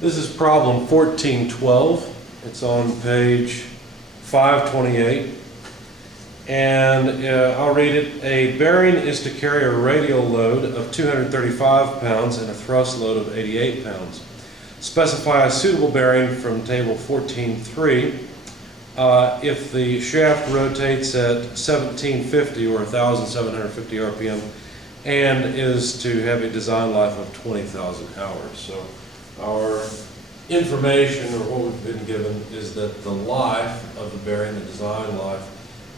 This is problem 1412. It's on page 528. And I'll read it. A bearing is to carry a radial load of 235 pounds and a thrust load of 88 pounds. Specify a suitable bearing from table 14.3. If the shaft rotates at 1750 or 1750 RPM and is to have a design life of 20,000 hours. So our information, or what we've been given, is that the life of the bearing, the design life,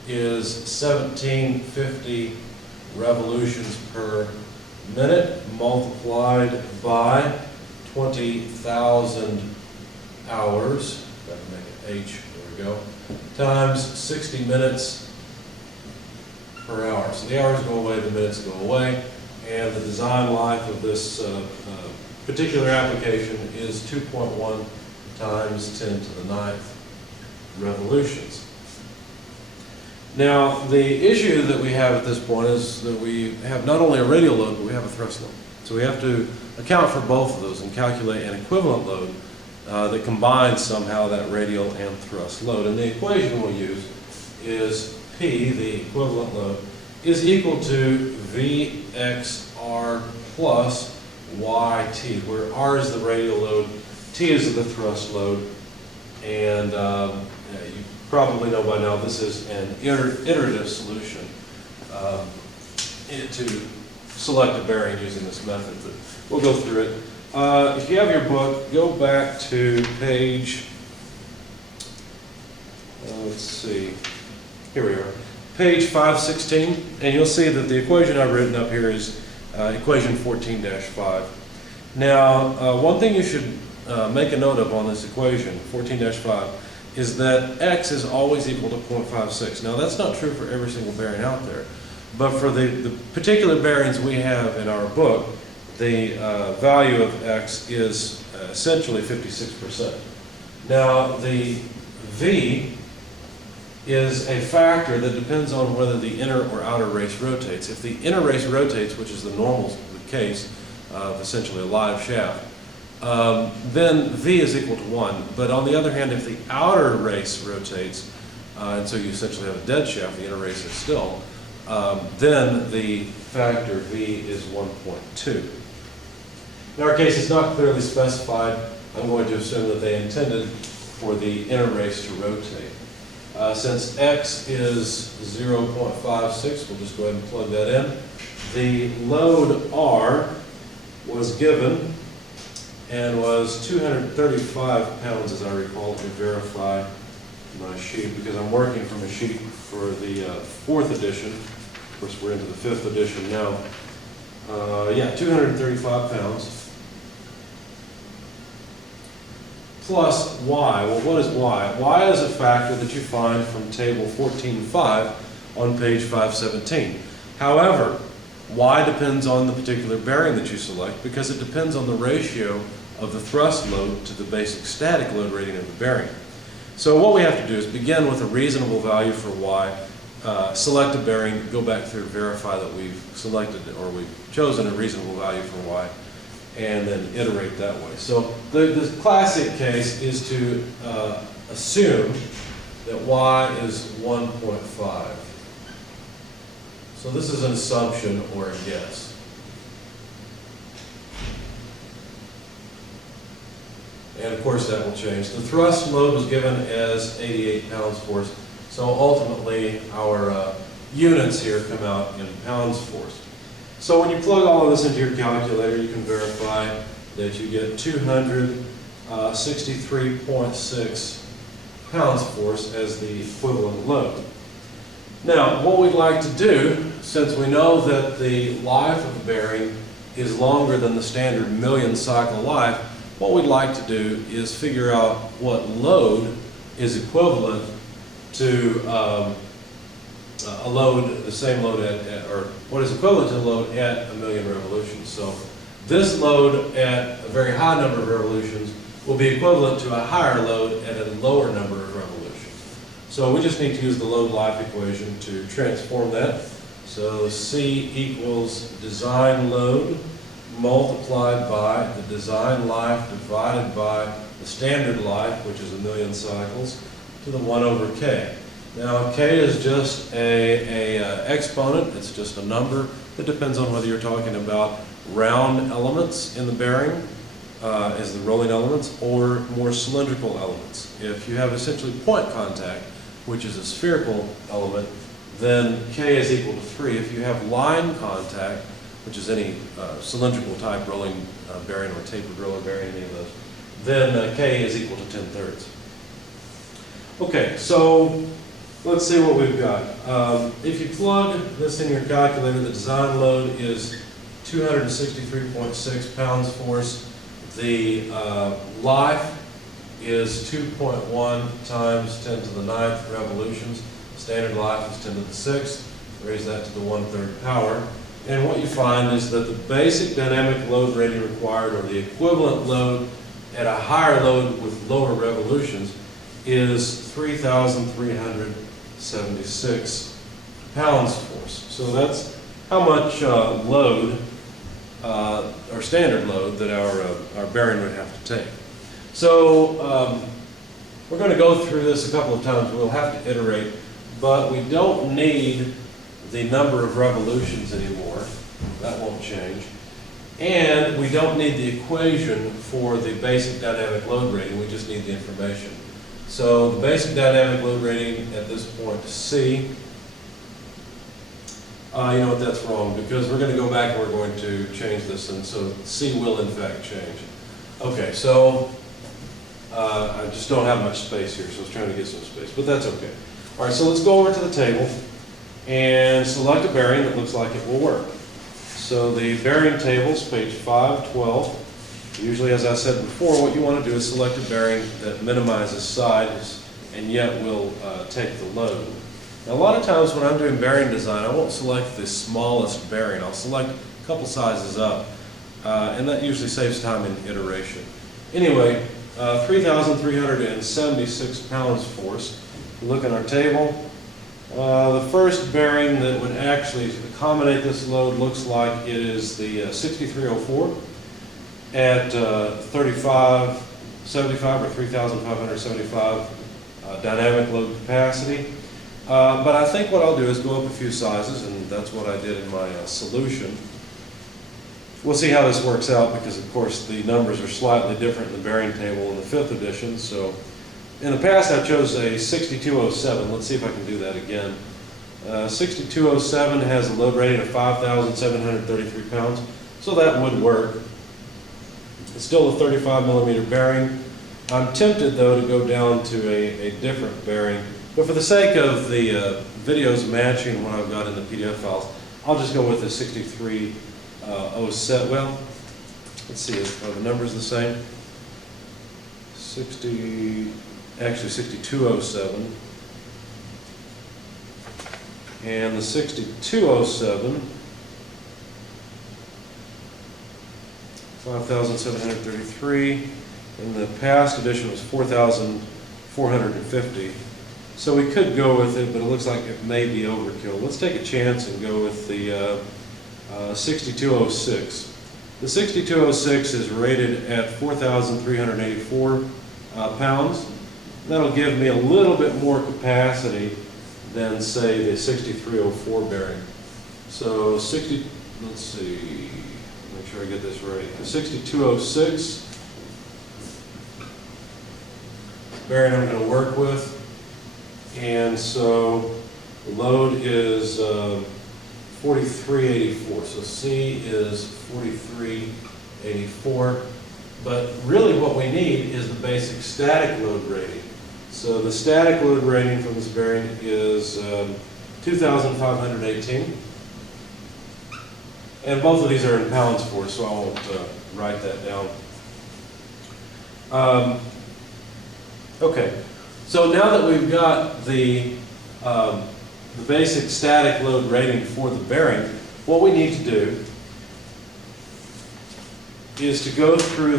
is 1750 revolutions per minute multiplied by 20,000 hours, got to make it H, there we go, times 60 minutes per hour. So the hours go away, the minutes go away, and the design life of this particular application is 2.1 times 10 to the 9th revolutions. Now, the issue that we have at this point is that we have not only a radial load, but we have a thrust load. So we have to account for both of those and calculate an equivalent load that combines somehow that radial and thrust load. And the equation we'll use is P, the equivalent load, is equal to VXR plus YT, where R is the radial load, T is the thrust load, and you probably know by now this is an iterative solution to select a bearing using this method, but we'll go through it. If you have your book, go back to page, let's see, here we are, page 516, and you'll see that the equation I've written up here is equation 14-5. Now, one thing you should make a note of on this equation, 14-5, is that X is always equal to 0.56. Now, that's not true for every single bearing out there, but for the particular bearings we have in our book, the value of X is essentially 56%. Now, the V is a factor that depends on whether the inner or outer race rotates. If the inner race rotates, which is the normal case of essentially a live shaft, then V is equal to 1. But on the other hand, if the outer race rotates, and so you essentially have a dead shaft, the inner race is still, then the factor V is 1.2. In our case, it's not clearly specified. I'm going to assume that they intended for the inner race to rotate. Since X is 0.56, we'll just go ahead and plug that in. The load R was given and was 235 pounds, as I recall. Let me verify my sheet, because I'm working from a sheet for the 4th edition. Of course, we're into the 5th edition now. Yeah, 235 pounds. Plus Y. Well, what is Y? Y is a factor that you find from table 14.5 on page 517. However, Y depends on the particular bearing that you select, because it depends on the ratio of the thrust load to the basic static load rating of the bearing. So what we have to do is begin with a reasonable value for Y, select a bearing, go back through, verify that we've selected or we've chosen a reasonable value for Y, and then iterate that way. So the classic case is to assume that Y is 1.5. So this is an assumption or a guess. And of course that will change. The thrust load was given as 88 pounds force. So ultimately our units here come out in pounds force. So when you plug all of this into your calculator, you can verify that you get 263.6 pounds force as the equivalent load. Now, what we'd like to do, since we know that the life of a bearing is longer than the standard million cycle life, what we'd like to do is figure out what load is equivalent to a load, the same load or what is equivalent to the load at a million revolutions. So this load at a very high number of revolutions will be equivalent to a higher load at a lower number of revolutions. So we just need to use the load life equation to transform that. So C equals design load multiplied by the design life divided by the standard life, which is 1,000,000 cycles, to the 1 over k. Now, k is just a exponent. It's just a number. It depends on whether you're talking about round elements in the bearing as the rolling elements or more cylindrical elements. If you have essentially point contact, which is a spherical element, then k is equal to 3. If you have line contact, which is any cylindrical type rolling bearing or tapered roller bearing, any of those, then k is equal to 10/3. Okay, so let's see what we've got. If you plug this in your calculator, the design load is 263.6 pounds force. The life is 2.1 times 10 to the 9th revolutions. Standard life is 10 to the 6th. Raise that to the 1/3 power. And what you find is that the basic dynamic load rating required, or the equivalent load at a higher load with lower revolutions, is 3,376 pounds force. So that's how much load, or standard load, that our bearing would have to take. So we're going to go through this a couple of times. We'll have to iterate, but we don't need the number of revolutions anymore. That won't change. And we don't need the equation for the basic dynamic load rating. We just need the information. So the basic dynamic load rating at this point is C. You know what, that's wrong, because we're going to go back and we're going to change this, and so C will in fact change. Okay, so I just don't have much space here, so I was trying to get some space, but that's okay. All right, so let's go over to the table and select a bearing that looks like it will work. So the bearing tables, page 512. Usually, as I said before, what you want to do is select a bearing that minimizes size and yet will take the load. Now, a lot of times when I'm doing bearing design, I won't select the smallest bearing. I'll select a couple sizes up, and that usually saves time in iteration. Anyway, 3,376 pounds force. You look at our table. The first bearing that would actually accommodate this load looks like it is the 6304 at 3,575 or 3,575 dynamic load capacity. But I think what I'll do is go up a few sizes, and that's what I did in my solution. We'll see how this works out, because of course the numbers are slightly different in the bearing table in the 5th edition. So in the past I chose a 6207. Let's see if I can do that again. 6207 has a load rating of 5,733 pounds, so that would work. It's still a 35 millimeter bearing. I'm tempted though to go down to a different bearing, but for the sake of the videos matching what I've got in the PDF files, I'll just go with the 6307. Well, let's see, are the numbers the same? 6207. And the 6207, 5,733. In the past edition was 4,450. So we could go with it, but it looks like it may be overkill. Let's take a chance and go with the 6206. The 6206 is rated at 4,384 pounds. That'll give me a little bit more capacity than, say, the 6304 bearing. So let's see, make sure I get this right. The 6206 bearing I'm going to work with, and so the load is 4384. So C is 4384. But really what we need is the basic static load rating. So the static load rating from this bearing is 2,518. And both of these are in pounds force, so I won't write that down. Okay, so now that we've got the basic static load rating for the bearing, what we need to do is to go through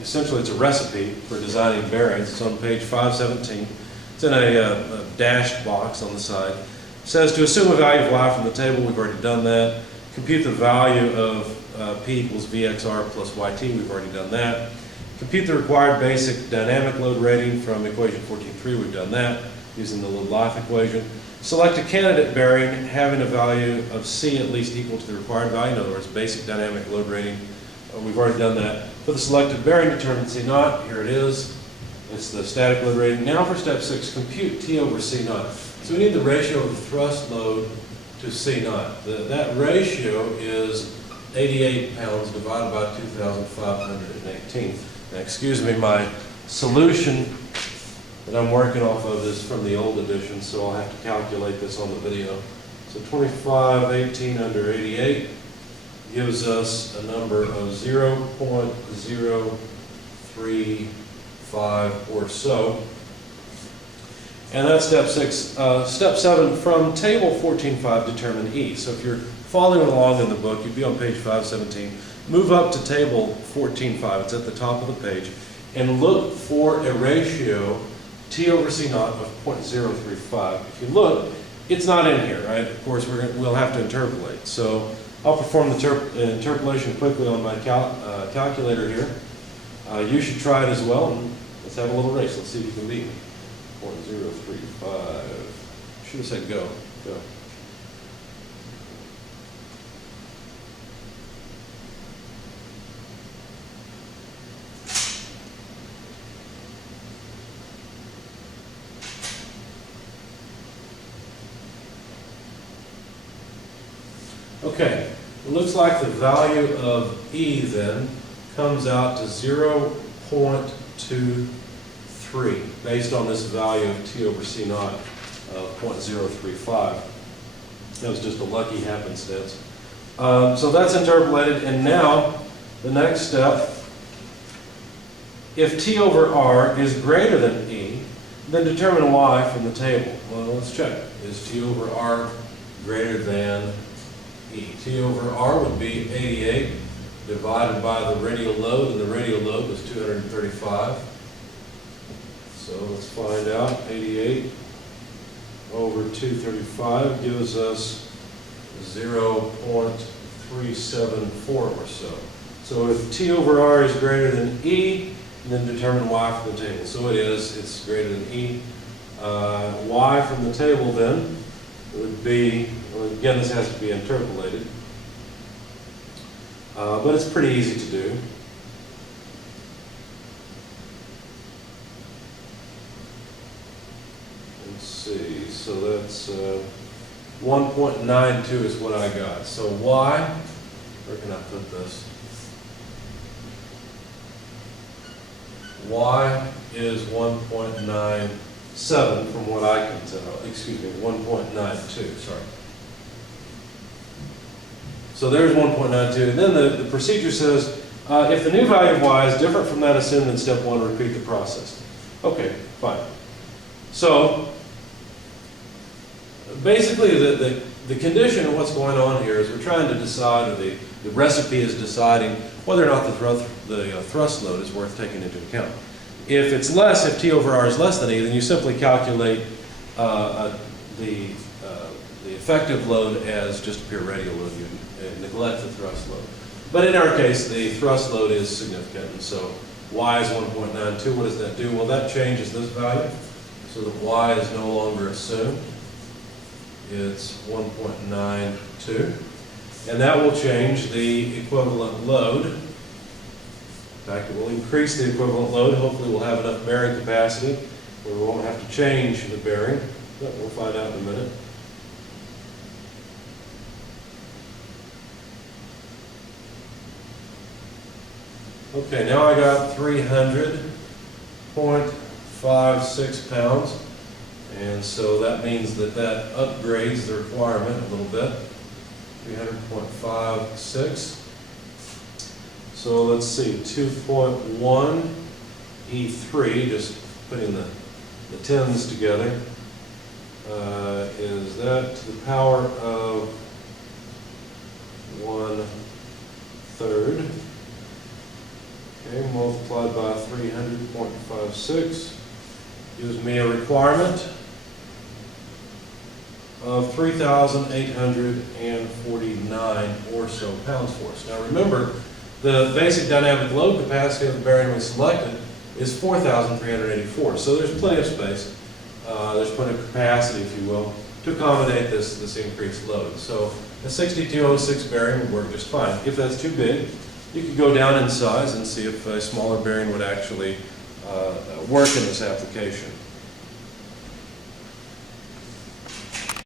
essentially it's a recipe for designing bearings. It's on page 517. It's in a dashed box on the side. It says to assume a value of y from the table. We've already done that. Compute the value of P equals VXR plus YT, we've already done that. Compute the required basic dynamic load rating from equation 14.3, we've done that using the load life equation. Select a candidate bearing having a value of C at least equal to the required value, in other words, basic dynamic load rating. We've already done that. For the selected bearing, determine C naught, here it is. It's the static load rating. Now for step 6, compute T over C naught. So we need the ratio of the thrust load to C naught. That ratio is 88 pounds divided by 2,518. Now, excuse me, my solution that I'm working off of is from the old edition, so I'll have to calculate this on the video. So 2518 under 88 gives us a number of 0.035 or so. And that's step 6. Step 7, from table 14.5, determine E. So if you're following along in the book, you'd be on page 517. Move up to table 14.5, it's at the top of the page, and look for a ratio T over C naught of 0.035. If you look, it's not in here, right? Of course, we'll have to interpolate. So I'll perform the interpolation quickly on my calculator here. You should try it as well, and let's have a little race. Let's see if you can beat me. 0.035. Should have said go. Go. Okay, it looks like the value of E then comes out to 0.23 based on this value of T over C naught of 0.035. That was just a lucky happenstance. So that's interpolated, and now the next step, if T over R is greater than E, then determine Y from the table. Well, let's check. Is T over R greater than E? T over R would be 88 divided by the radial load, and the radial load was 235. So let's find out. 88 over 235 gives us 0.374 or so. So if T over R is greater than E, then determine Y from the table. So it is, it's greater than E. Y from the table then would be, well, again, this has to be interpolated, but it's pretty easy to do. Let's see, so that's 1.92 is what I got. So Y, where can I put this? Y is 1.97 from what I can tell. Excuse me, 1.92, sorry. So there's 1.92. And then the procedure says, if the new value of Y is different from that assumed in step 1, repeat the process. Okay, fine. So basically the condition of what's going on here is we're trying to decide, or the recipe is deciding whether or not the thrust load is worth taking into account. If it's less, if T over R is less than E, then you simply calculate the effective load as just a pure radial load. You neglect the thrust load. But in our case, the thrust load is significant, and so Y is 1.92. What does that do? Well, that changes this value, so that Y is no longer assumed. It's 1.92. And that will change the equivalent load. In fact, it will increase the equivalent load. Hopefully we'll have enough bearing capacity where we won't have to change the bearing. But we'll find out in a minute. Okay, now I got 300.56 pounds. And so that means that upgrades the requirement a little bit. 300.56. So let's see, 2.1 E3, just putting the tens together, is that to the power of 1/3. Okay, multiplied by 300.56 gives me a requirement of 3,849 or so pounds force. Now remember, the basic dynamic load capacity of the bearing we selected is 4,384, so there's plenty of space. There's plenty of capacity, if you will, to accommodate this increased load. So a 6206 bearing would work just fine. If that's too big, you could go down in size and see if a smaller bearing would actually work in this application.